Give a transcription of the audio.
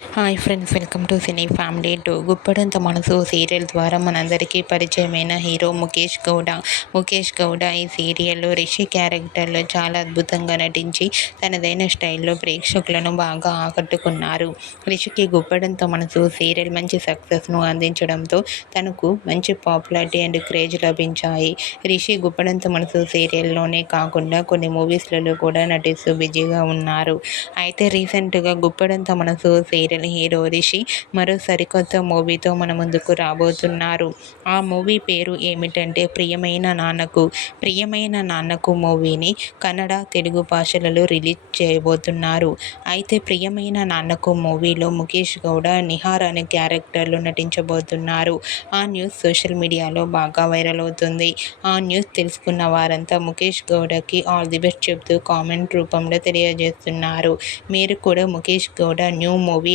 Hi friends welcome to cine family two. Guppedantha మనసు serial ద్వారా మనందరికీ పరిచయమైన హీరో ముఖేష్ గౌడ. ముఖేష్ గౌడ ఈ సీరియల్లో రిషి క్యారెక్టర్లో చాలా అద్భుతంగా నటించి తనదైన స్టైల్లో ప్రేక్షకులను బాగా ఆకట్టుకున్నారు. రిషికి గుప్పడంత మనసు సీరియల్ మంచి సక్సెస్ను అందించడంతో తనకు మంచి పాపులారిటీ అండ్ క్రేజ్ లభించాయి. రిషి గుప్పడంత మనసు సీరియల్లోనే కాకుండా కొన్ని మూవీస్లలో కూడా నటిస్తూ బిజీగా ఉన్నారు. అయితే రీసెంట్గా గుప్పడంత మనసు సీరియల్ హీరో రిషి మరో సరికొత్త మూవీతో మన ముందుకు రాబోతున్నారు. ఆ మూవీ పేరు ఏమిటంటే ప్రియమైన నాన్నకు ప్రియమైన నాన్నకు మూవీని కన్నడ తెలుగు భాషలలో రిలీజ్ చేయబోతున్నారు. అయితే ప్రియమైన నాన్నకు మూవీలో ముఖేష్ గౌడ నిహార్ అనే క్యారెక్టర్లో నటించబోతున్నారు. ఆ న్యూస్ సోషల్ మీడియాలో బాగా వైరల్ అవుతుంది. ఆ న్యూస్ తెలుసుకున్న వారంతా ముఖేష్ గౌడకి ఆల్ ది బెస్ట్ చెప్తూ కామెంట్ రూపంలో తెలియజేస్తున్నారు. మీరు కూడా Mukesh Gowda new movie